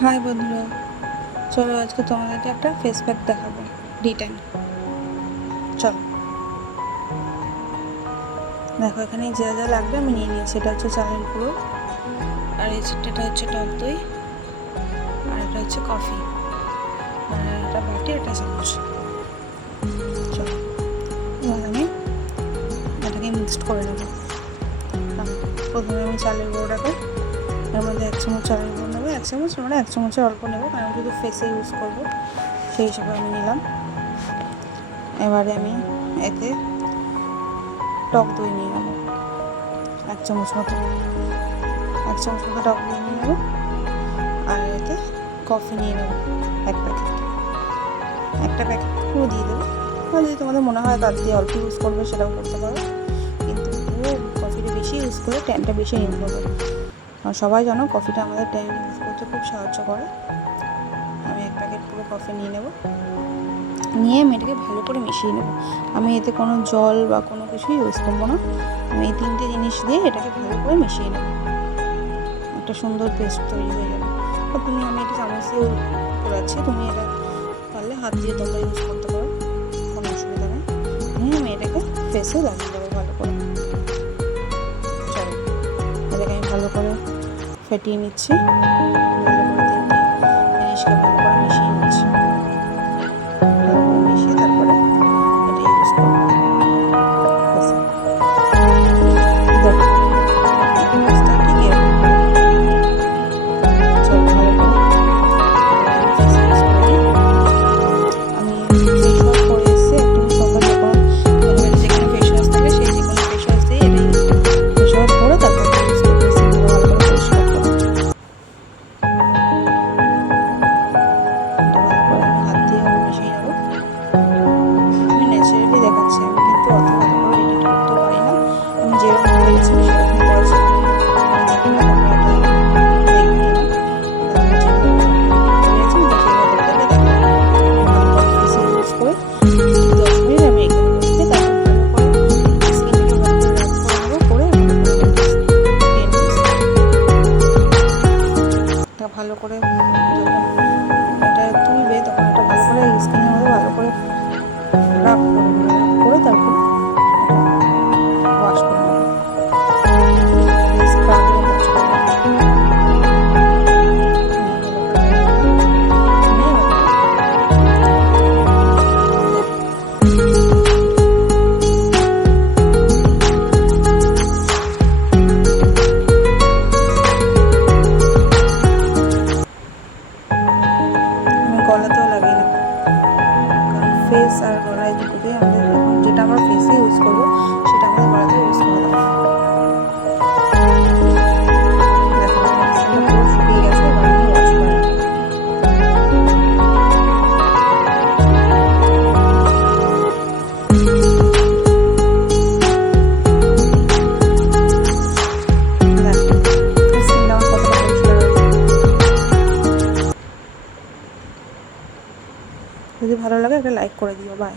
High বন্ধুরা, চলো আজকে তোমাদেরকে একটা ফেস প্যাক দেখাবো D10। চলো দেখো, এখানে যা যা লাগবে আমি নিয়ে নিয়েছি। এটা হচ্ছে চালের গুঁড়ো, আর এটা হচ্ছে টক দই, আর এটা হচ্ছে কফি, আর এটা বাটি, এটা চামচ। চলো এবার আমি এটাকে মিক্সড করে নেবো। প্রথমে আমি চালের গুঁড়োটাকে এর মধ্যে 1 চামচ চালের গুঁড়ো নেবো। 1 চামচ মানে 1 চামচের অল্প নেবো, কারণ শুধু ফেসে ইউজ করবো, সেই হিসাবে আমি নিলাম। এবারে আমি এতে টক দই নিয়ে নেবো 1 চামচ মতো। 1 চামচ মতো টক দই নিয়ে নেবো, আর এতে কফি নিয়ে নেবো 1 প্যাকেট। একটা প্যাকেট পুরো দিয়ে দেবো, আর যদি তোমাদের মনে হয় তার দিয়ে অল্প ইউজ করবে সেটাও করতে পারো, কিন্তু পুরো কফিটা বেশি ইউজ করলে ট্যানটা বেশি নিয়ে করবে। আর সবাই জানো কফিটা আমাদের ট্যান ইউজ করতে খুব সাহায্য করে। আমি 1 প্যাকেট পুরো কফি নিয়ে নেবো, নিয়ে আমি এটাকে ভালো করে মিশিয়ে নেবো। আমি এতে কোনো জল বা কোনো কিছুই ইউজ করবো না। আমি এই 3টে জিনিস দিয়ে এটাকে ভালো করে মিশিয়ে নেবো, একটা সুন্দর পেস্ট তৈরি হয়ে যাবে। আর আমি এটা চামচ দিয়ে করাচ্ছি, তুমি এটা পারলে হাত দিয়ে তোমরা ইউজ করতে পারো, কোনো অসুবিধা নেই। নিয়ে আমি এটাকে ফেসে লাগিয়ে দেবো ভালো করে। চলো এটাকে আমি ভালো করে ফেটিয়ে নিচ্ছি, ভালো করে 3টে জিনিসকে ভালো করে মিশিয়ে নিচ্ছি। ভালো করে মিশিয়ে তারপরে এটা ইউজ করবো। দেখাচ্ছি আমি, কিন্তু অত ভালো করে এডিট করতে পারি না। আমি যেরকম পেরেছি সেরকম করেছি। ভালো করে যখন এটা তুলবে তখন এটা ভালো করে স্কিনের মধ্যে ভালো করে রাব করে তারপর ওয়াশ করে নেব। গলাতেও লাগিয়ে নেব, কারণ ফেস আর গলায় দুটোতে আমাদের এখন যেটা আমরা ফেসে ইউজ করবো সেটা আমাদের গলাতে ইউজ করা দরকার। দেখো পুরো শুকিয়ে গেছে, এবার আমি ওয়াশ করে নেব। যদি ভালো লাগে একটা লাইক করে দিও। বাই।